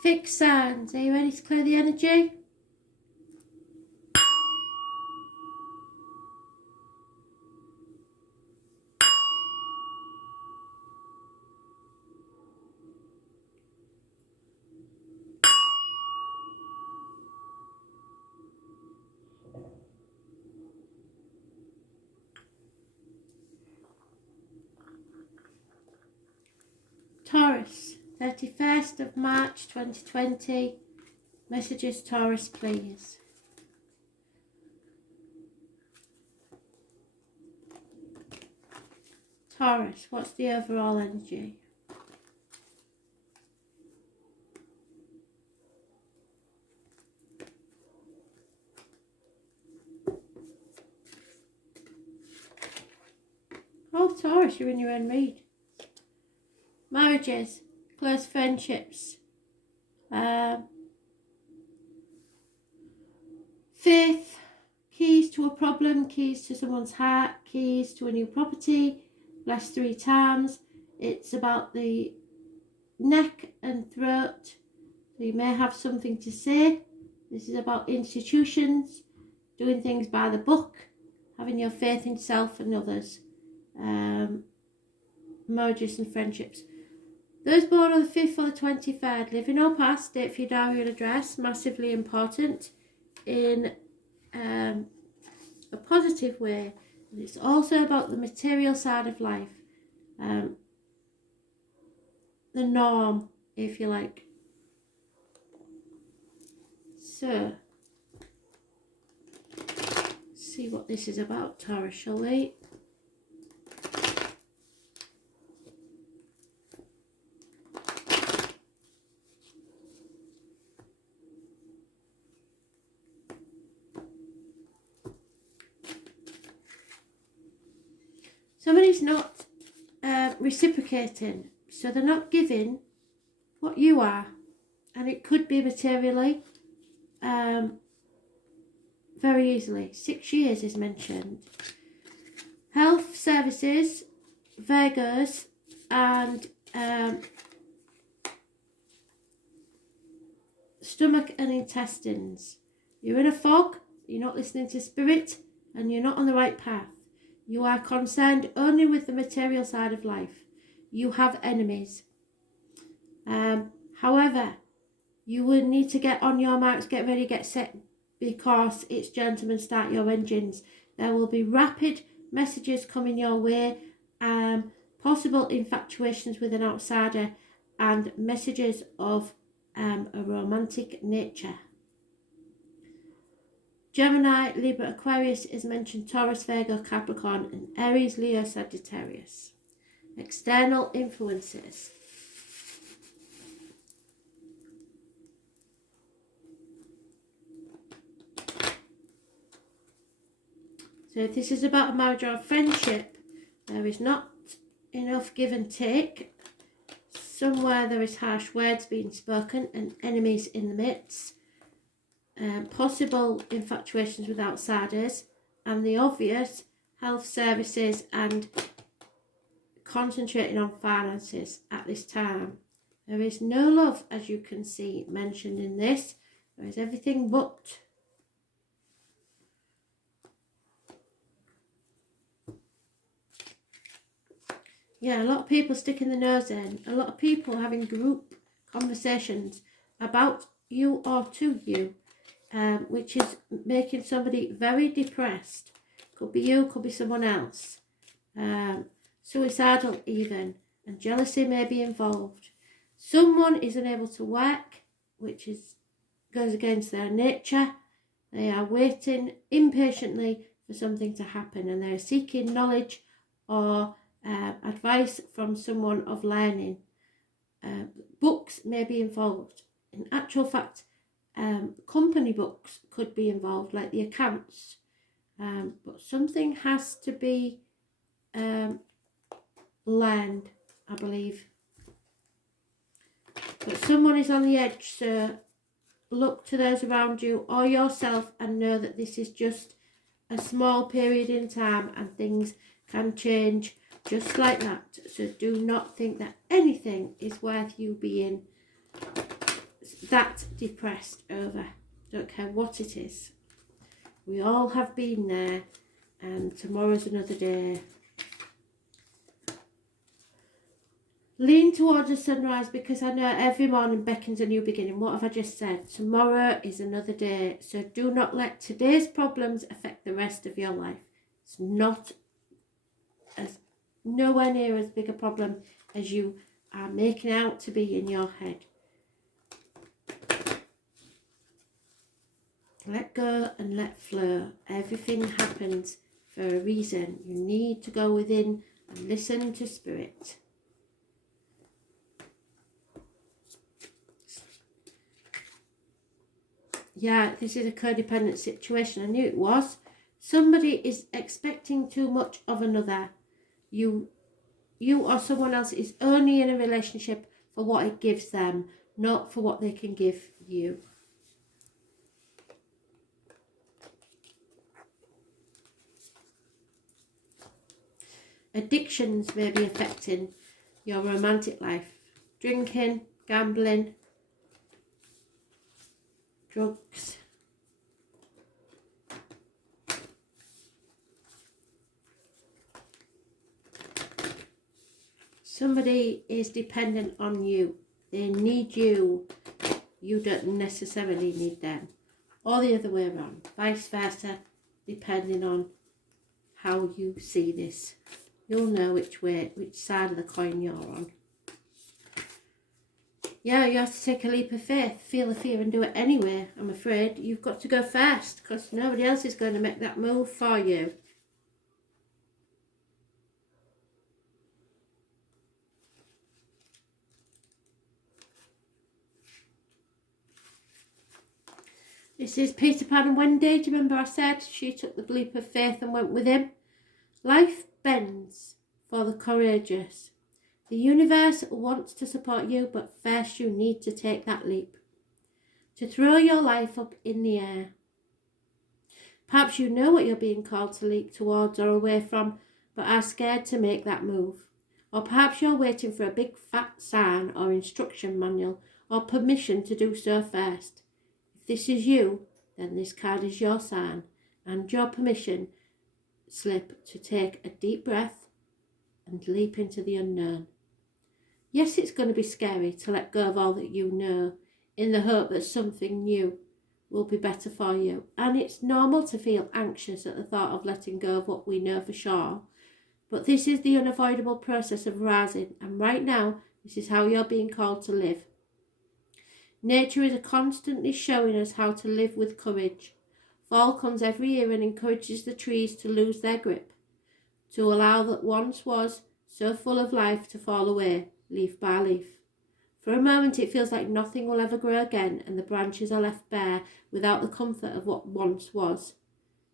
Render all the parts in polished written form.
Fixed signs, are you ready to clear the energy? Taurus, 31st of March 2020. Messages, Taurus, please. Taurus, what's the overall energy? Oh, Taurus, you're in your own read. Marriages, close friendships, faith, keys to a problem, keys to someone's heart, keys to a new property, blessed 3 times. It's about the neck and throat, so you may have something to say. This is about institutions, doing things by the book, having your faith in self and others. Marriages and friendships. Those born on the 5th or the 23rd, living or past, date for your diary and address, massively important in a positive way. And it's also about the material side of life, the norm, if you like. So, see what this is about, Taurus, shall we? Somebody's not reciprocating, so they're not giving what you are, and it could be materially, very easily. 6 years is mentioned. Health, services, Virgos, and stomach and intestines. You're in a fog, you're not listening to spirit, and you're not on the right path. You are concerned only with the material side of life. You have enemies. However, you will need to get on your marks, get ready, get set, because it's gentlemen, start your engines. There will be rapid messages coming your way, possible infatuations with an outsider, and messages of a romantic nature. Gemini, Libra, Aquarius is mentioned, Taurus, Virgo, Capricorn, and Aries, Leo, Sagittarius. External influences. So if this is about a marriage or a friendship, there is not enough give and take. Somewhere there is harsh words being spoken and enemies in the midst. Possible infatuations with outsiders, and the obvious health services and concentrating on finances at this time. There is no love, as you can see mentioned in this. There is everything but. Yeah, a lot of people sticking the nose in. A lot of people having group conversations about you or to you. Which is making somebody very depressed. Could be you, could be someone else. Suicidal even, and jealousy may be involved. Someone is unable to work, which goes against their nature. They are waiting impatiently for something to happen, and they are seeking knowledge or advice from someone of learning. Books may be involved. In actual fact, company books could be involved, like the accounts, but something has to be learned, I believe. But someone is on the edge, so look to those around you or yourself and know that this is just a small period in time and things can change just like that. So do not think that anything is worth you being that depressed over. Don't care what it is. We all have been there, and tomorrow's another day. Lean towards the sunrise, because I know every morning beckons a new beginning. What have I just said? Tomorrow is another day. So do not let today's problems affect the rest of your life. It's nowhere near as big a problem as you are making out to be in your head. Let go and let flow. Everything happens for a reason. You need to go within and listen to spirit. Yeah, this is a codependent situation. I knew it was. Somebody is expecting too much of another. You or someone else is only in a relationship for what it gives them, not for what they can give you. Addictions may be affecting your romantic life. Drinking, gambling, drugs. Somebody is dependent on you. They need you. You don't necessarily need them. Or the other way around. Vice versa, depending on how you see this. You'll know which side of the coin you're on. Yeah, you have to take a leap of faith, feel the fear and do it anyway. I'm afraid you've got to go first, because nobody else is going to make that move for you. This is Peter Pan and Wendy. Do you remember I said she took the leap of faith and went with him? Life bends for the courageous. The universe wants to support you, but first you need to take that leap. To throw your life up in the air. Perhaps you know what you're being called to leap towards or away from, but are scared to make that move. Or perhaps you're waiting for a big fat sign or instruction manual or permission to do so first. If this is you, then this card is your sign and your permission slip to take a deep breath and leap into the unknown. Yes, it's going to be scary to let go of all that you know in the hope that something new will be better for you. And it's normal to feel anxious at the thought of letting go of what we know for sure. But this is the unavoidable process of rising, and right now, this is how you're being called to live. Nature is constantly showing us how to live with courage. Fall comes every year and encourages the trees to lose their grip, to allow that once was so full of life to fall away, leaf by leaf. For a moment it feels like nothing will ever grow again, and the branches are left bare without the comfort of what once was.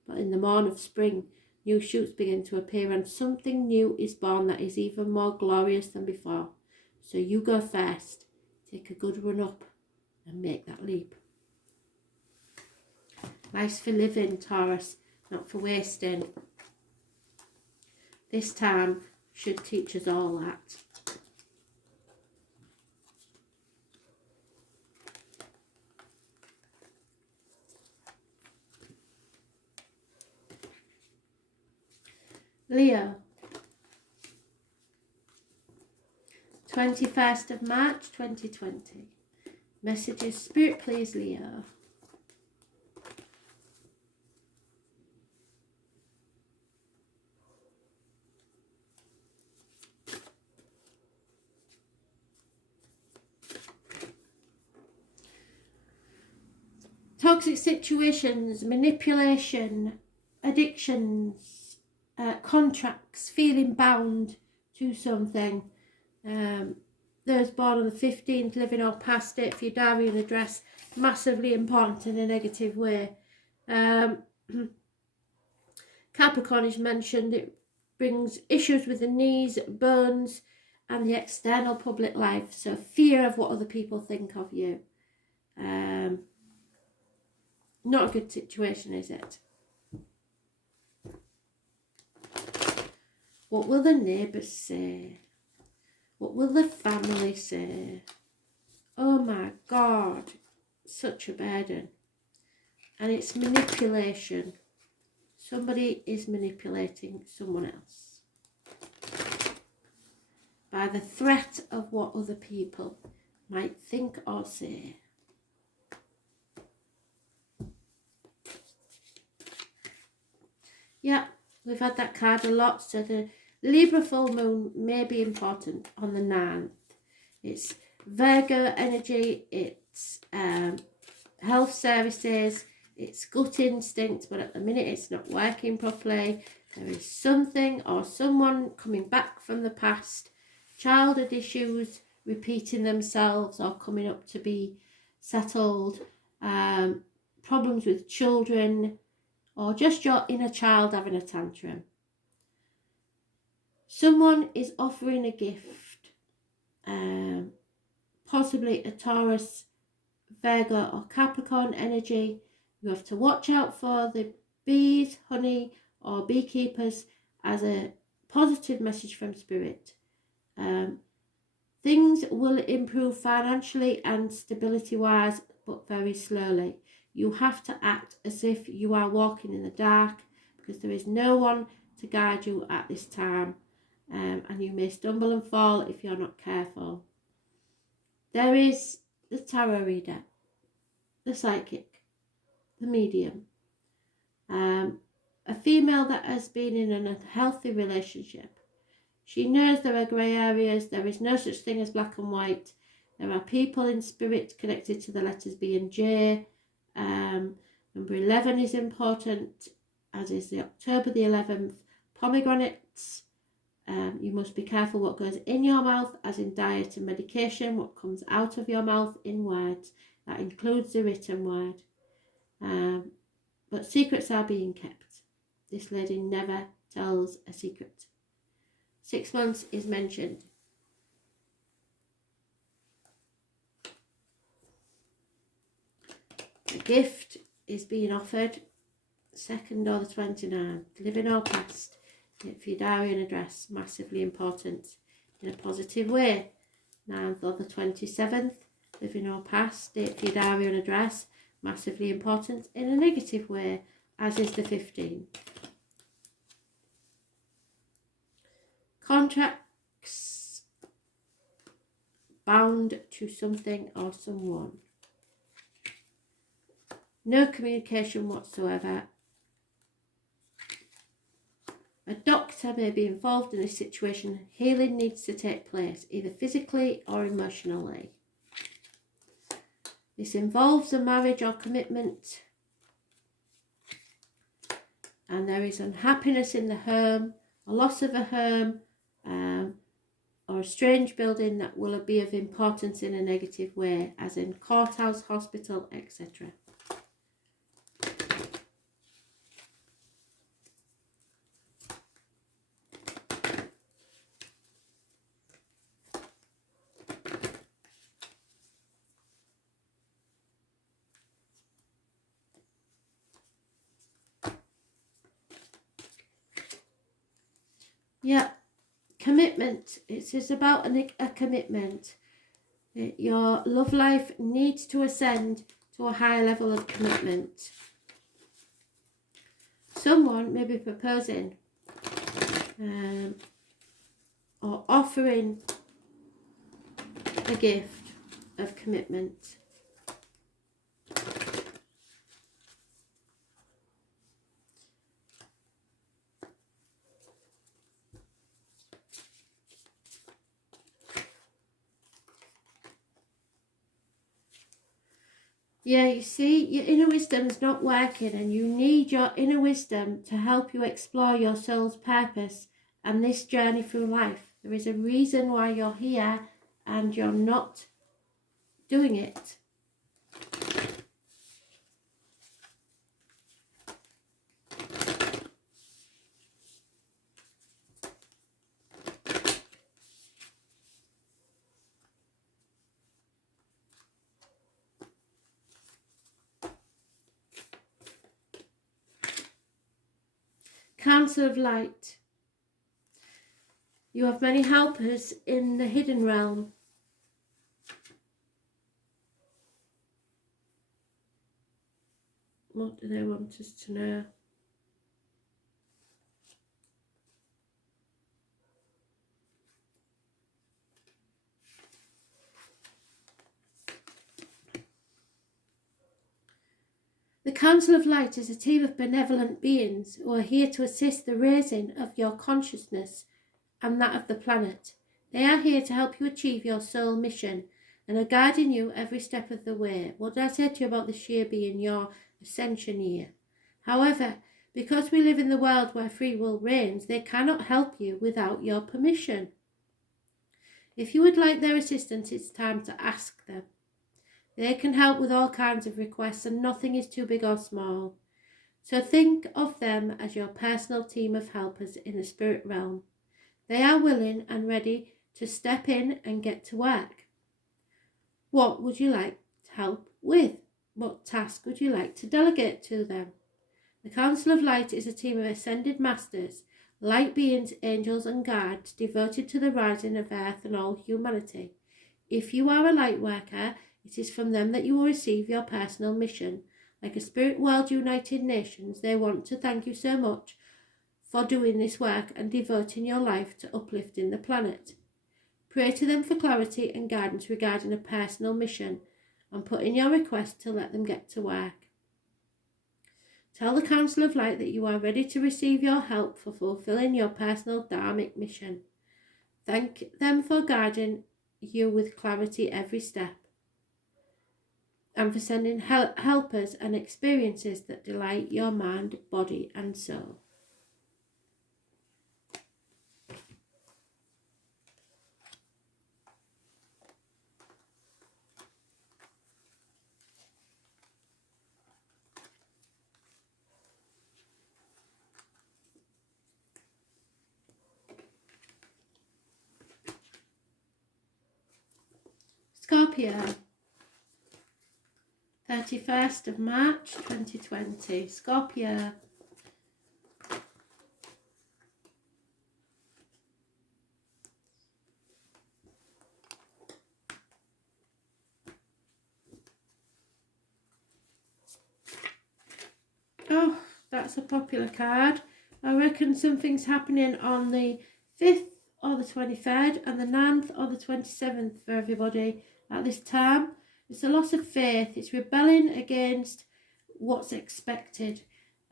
But in the morn of spring, new shoots begin to appear, and something new is born that is even more glorious than before. So you go first, take a good run up and make that leap. Life's for living, Taurus, not for wasting. This time should teach us all that. Leo, 21st of March 2020. Messages, Spirit please, Leo. Toxic situations, manipulation, addictions, contracts, feeling bound to something. Those born on the 15th, living or past it, for your diary and address, massively important in a negative way. Capricorn is mentioned. It brings issues with the knees, bones, and the external public life. So fear of what other people think of you. Not a good situation, is it? What will the neighbours say? What will the family say? Oh my God, such a burden. And it's manipulation. Somebody is manipulating someone else by the threat of what other people might think or say. Yeah, we've had that card a lot. So the Libra full moon may be important on the 9th. It's Virgo energy, it's health services, it's gut instinct, but at the minute it's not working properly. There is something or someone coming back from the past, childhood issues repeating themselves or coming up to be settled, problems with children, or just your inner child having a tantrum. Someone is offering a gift, possibly a Taurus, Virgo or Capricorn energy. You have to watch out for the bees, honey or beekeepers as a positive message from spirit. Things will improve financially and stability wise, but very slowly. You have to act as if you are walking in the dark, because there is no one to guide you at this time, and you may stumble and fall if you're not careful. There is the tarot reader, the psychic, the medium, a female that has been in an unhealthy relationship. She knows there are grey areas. There is no such thing as black and white. There are people in spirit connected to the letters B and J. Number 11 is important, as is the October the 11th. Pomegranates. You must be careful what goes in your mouth, as in diet and medication, what comes out of your mouth in words. That includes the written word. But secrets are being kept. This lady never tells a secret. 6 months is mentioned. A gift is being offered, 2nd or the 29th, living or past. Date for your diary and address, massively important in a positive way. 9th or the 27th, living or past. Date for your diary and address, massively important in a negative way, as is the 15th. Contracts bound to something or someone. No communication whatsoever. A doctor may be involved in this situation. Healing needs to take place, either physically or emotionally. This involves a marriage or commitment. And there is unhappiness in the home, a loss of a home, or a strange building that will be of importance in a negative way, as in courthouse, hospital, etc. Yeah, commitment. It is about a commitment. Your love life needs to ascend to a higher level of commitment. Someone may be proposing or offering a gift of commitment. Yeah, you see, your inner wisdom's not working, and you need your inner wisdom to help you explore your soul's purpose and this journey through life. There is a reason why you're here and you're not doing it. Council of Light. You have many helpers in the hidden realm. What do they want us to know? The Council of Light is a team of benevolent beings who are here to assist the raising of your consciousness and that of the planet. They are here to help you achieve your soul mission and are guiding you every step of the way. What did I say to you about this year being your ascension year? However, because we live in the world where free will reigns, they cannot help you without your permission. If you would like their assistance, it's time to ask them. They can help with all kinds of requests and nothing is too big or small. So think of them as your personal team of helpers in the spirit realm. They are willing and ready to step in and get to work. What would you like to help with? What task would you like to delegate to them? The Council of Light is a team of ascended masters, light beings, angels and guards devoted to the rising of earth and all humanity. If you are a light worker, it is from them that you will receive your personal mission. Like a Spirit World United Nations, they want to thank you so much for doing this work and devoting your life to uplifting the planet. Pray to them for clarity and guidance regarding a personal mission and put in your request to let them get to work. Tell the Council of Light that you are ready to receive your help for fulfilling your personal dharmic mission. Thank them for guiding you with clarity every step, and for sending helpers and experiences that delight your mind, body and soul. Scorpio, 31st of March 2020. Scorpio. Oh, that's a popular card. I reckon something's happening on the 5th or the 23rd and the 9th or the 27th for everybody at this time. It's a loss of faith. It's rebelling against what's expected.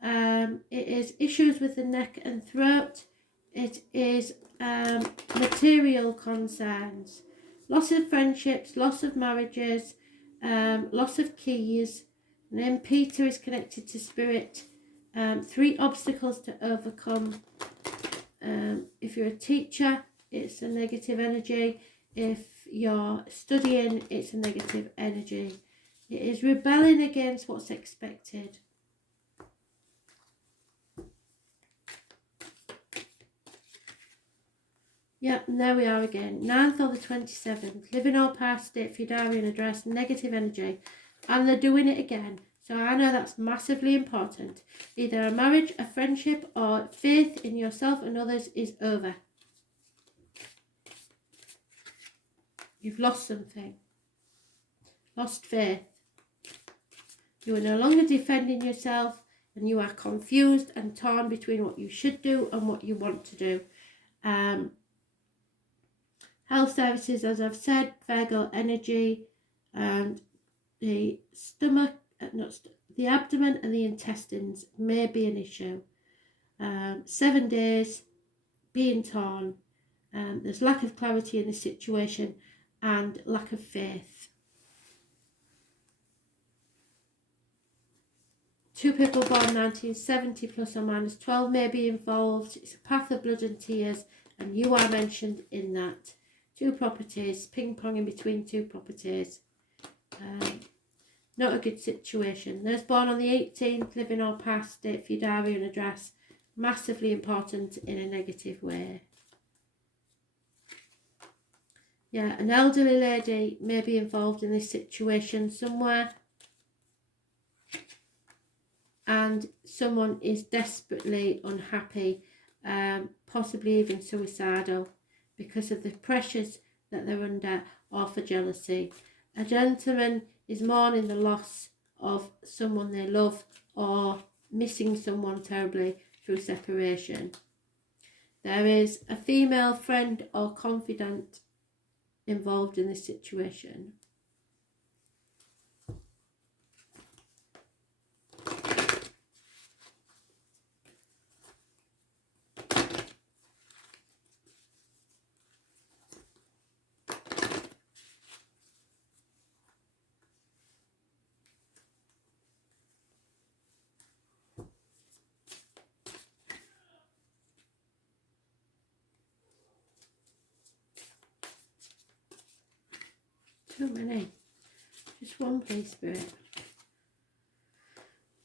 It is issues with the neck and throat. It is material concerns. Loss of friendships, loss of marriages, loss of keys. And then Peter is connected to spirit. 3 obstacles to overcome. If you're a teacher, it's a negative energy. If you're studying, it's a negative energy. It is rebelling against what's expected. Yep, and there we are again. 9th or the 27th. Living or past state for your diary and address, negative energy. And they're doing it again. So I know that's massively important. Either a marriage, a friendship, or faith in yourself and others is over. You've lost something. Lost faith. You are no longer defending yourself and you are confused and torn between what you should do and what you want to do. Health services, as I've said, Virgo energy, and the stomach, the abdomen and the intestines may be an issue. 7 days, being torn. There's lack of clarity in the situation and lack of faith. 2 people born 1970 plus or minus 12 may be involved. It's a path of blood and tears, and you are mentioned in that. 2 properties, ping-ponging between 2 properties. Not a good situation. Those born on the 18th, living or past, date for your diary and address. Massively important in a negative way. Yeah, an elderly lady may be involved in this situation somewhere. And someone is desperately unhappy, possibly even suicidal, because of the pressures that they're under or for jealousy. A gentleman is mourning the loss of someone they love or missing someone terribly through separation. There is a female friend or confidant involved in this situation. Too many. Just one, please, Spirit.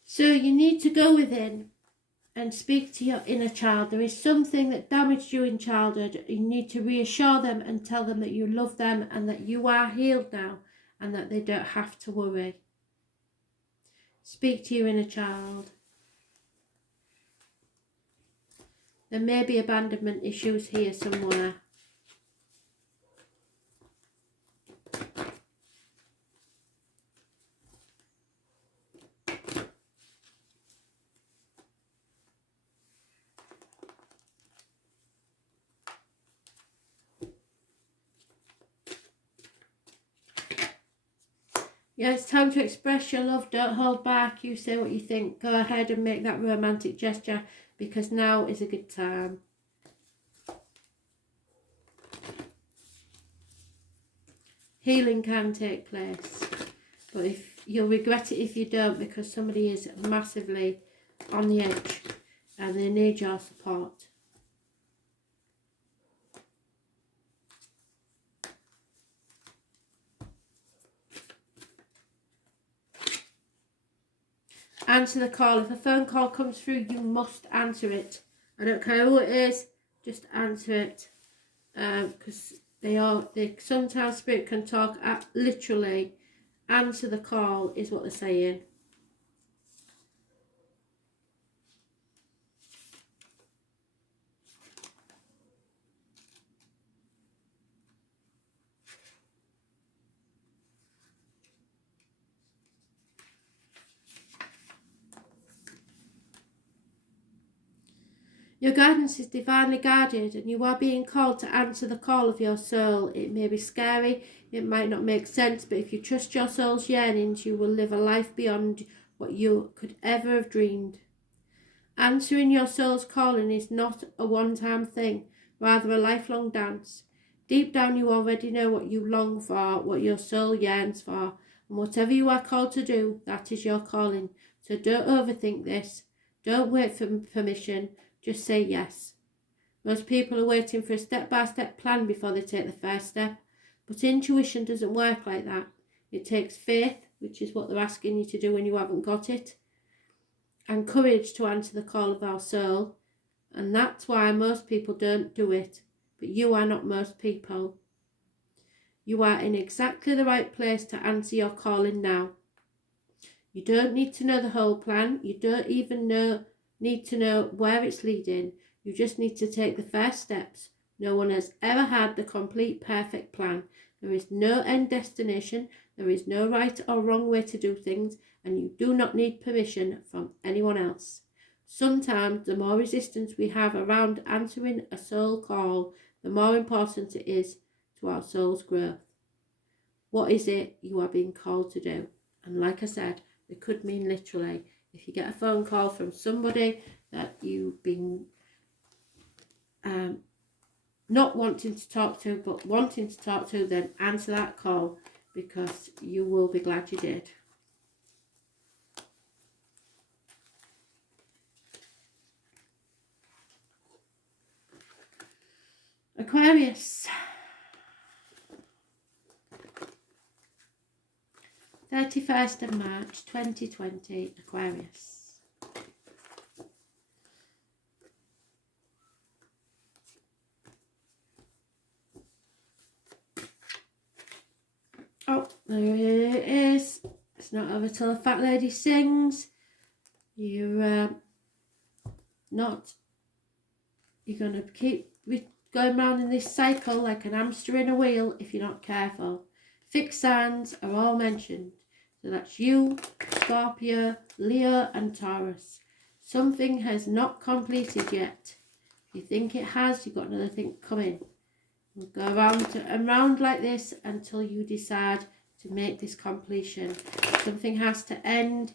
So you need to go within and speak to your inner child. There is something that damaged you in childhood. You need to reassure them and tell them that you love them and that you are healed now and that they don't have to worry. Speak to your inner child. There may be abandonment issues here somewhere. Yeah, it's time to express your love. Don't hold back. You say what you think. Go ahead and make that romantic gesture because now is a good time. Healing can take place, but if you'll regret it if you don't, because somebody is massively on the edge and they need your support. Answer the call. If a phone call comes through, you must answer it. I don't care who it is, just answer it. Because they sometimes spirit can talk at literally. Answer the call is what they're saying. Your guidance is divinely guided and you are being called to answer the call of your soul. It may be scary, it might not make sense, but if you trust your soul's yearnings, you will live a life beyond what you could ever have dreamed. Answering your soul's calling is not a one-time thing, rather a lifelong dance. Deep down you already know what you long for, what your soul yearns for, and whatever you are called to do, that is your calling. So don't overthink this. Don't wait for permission. Just say yes. Most people are waiting for a step-by-step plan before they take the first step, but intuition doesn't work like that. It takes faith, which is what they're asking you to do when you haven't got it, and courage to answer the call of our soul, and that's why most people don't do it, but you are not most people. You are in exactly the right place to answer your calling now. You don't need to know the whole plan. You don't even need to know where it's leading. You just need to take the first steps. No one has ever had the complete perfect plan. There is no end destination. There is no right or wrong way to do things, and you do not need permission from anyone else. Sometimes the more resistance we have around answering a soul call, the more important it is to our soul's growth. What is it you are being called to do? And like I said, it could mean literally, if you get a phone call from somebody that you've been not wanting to talk to, but wanting to talk to, then answer that call because you will be glad you did. Aquarius. 31st of March 2020, Aquarius. Oh, there it is. It's not over till the fat lady sings. You're going to keep going round in this cycle like an hamster in a wheel if you're not careful. Fixed signs are all mentioned. So that's you, Scorpio, Leo and Taurus. Something has not completed yet. If you think it has, you've got another thing coming. We'll go around and round like this until you decide to make this completion. Something has to end,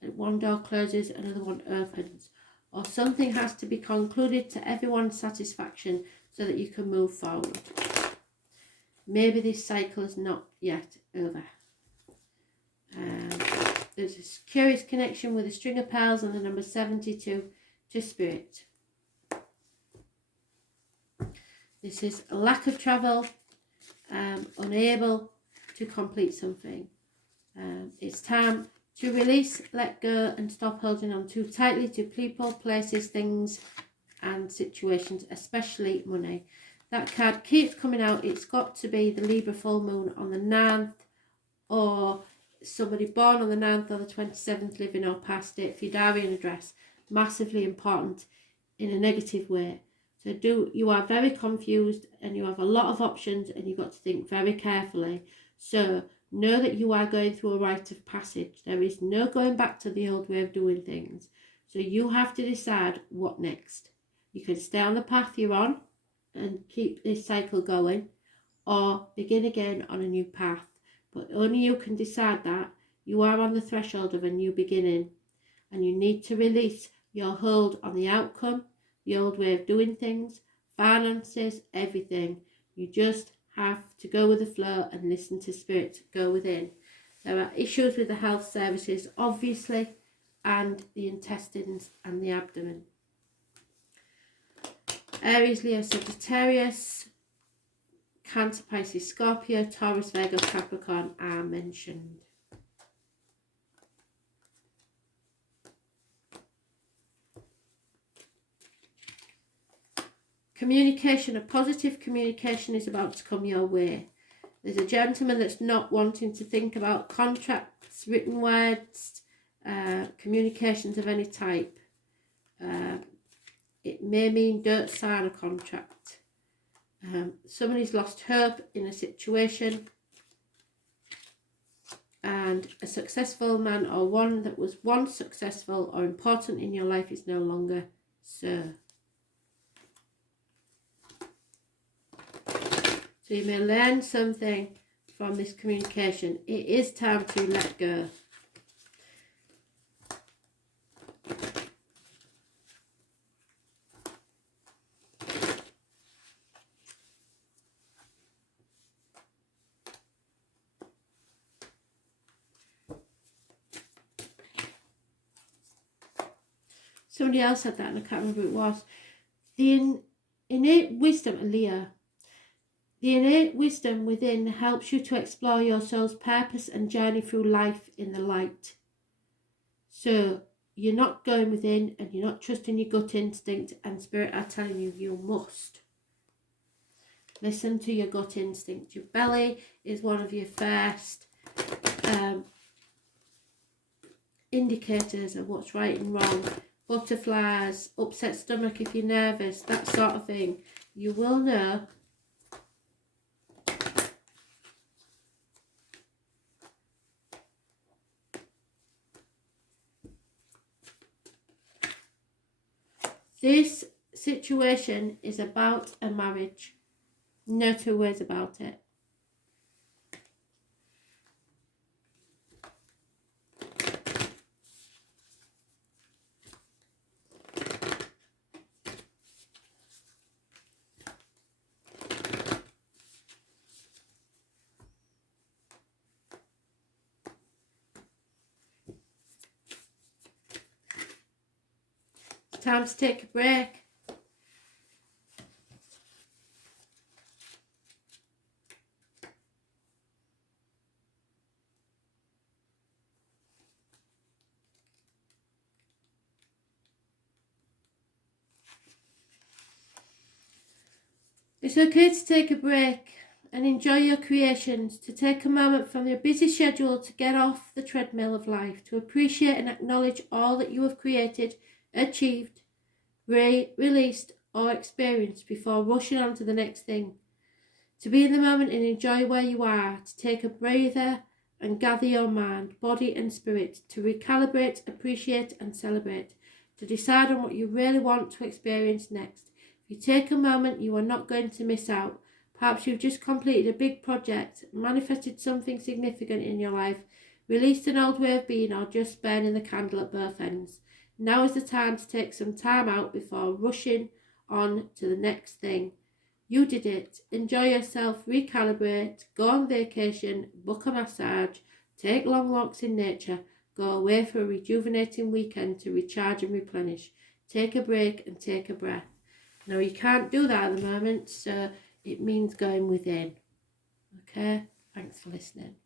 one door closes, another one opens. Or something has to be concluded to everyone's satisfaction so that you can move forward. Maybe this cycle is not yet over. There's a curious connection with a string of pearls and the number 72 to Spirit. This is a lack of travel, unable to complete something. It's time to release, let go and stop holding on too tightly to people, places, things and situations, especially money. That card keeps coming out. It's got to be the Libra full moon on the 9th, or somebody born on the 9th or the 27th, living or past it. Fidarian address, massively important in a negative way. So you are very confused and you have a lot of options and you've got to think very carefully. So know that you are going through a rite of passage. There is no going back to the old way of doing things. So you have to decide what next. You can stay on the path you're on and keep this cycle going, or begin again on a new path. But only you can decide that. You are on the threshold of a new beginning and you need to release your hold on the outcome, the old way of doing things, finances, everything. You just have to go with the flow and listen to Spirit, go within. There are issues with the health services, obviously, and the intestines and the abdomen. Aries, Leo, Sagittarius, Cancer, Pisces, Scorpio, Taurus, Virgo, Capricorn are mentioned. Communication, a positive communication is about to come your way. There's a gentleman that's not wanting to think about contracts, written words, communications of any type. It may mean don't sign a contract. Somebody's lost hope in a situation, and a successful man or one that was once successful or important in your life is no longer so. So you may learn something from this communication. It is time to let go. Somebody else said that and I can't remember who it was. The innate wisdom, Leo. The innate wisdom within helps you to explore your soul's purpose and journey through life in the light. So you're not going within and you're not trusting your gut instinct, and Spirit are telling you you must. Listen to your gut instinct. Your belly is one of your first indicators of what's right and wrong. Butterflies, upset stomach if you're nervous, that sort of thing. You will know. This situation is about a marriage. No two ways about it. Time to take a break. It's okay to take a break and enjoy your creations, to take a moment from your busy schedule to get off the treadmill of life, to appreciate and acknowledge all that you have created, achieved, released or experienced before rushing on to the next thing. To be in the moment and enjoy where you are, to take a breather and gather your mind, body and spirit to recalibrate, appreciate and celebrate, to decide on what you really want to experience next. If you take a moment, you are not going to miss out. Perhaps you've just completed a big project, manifested something significant in your life, released an old way of being, or just burning the candle at both ends. Now is the time to take some time out before rushing on to the next thing. You did it. Enjoy yourself, recalibrate, go on vacation, book a massage, take long walks in nature, go away for a rejuvenating weekend to recharge and replenish. Take a break and take a breath. Now, you can't do that at the moment, so it means going within. Okay? Thanks for listening.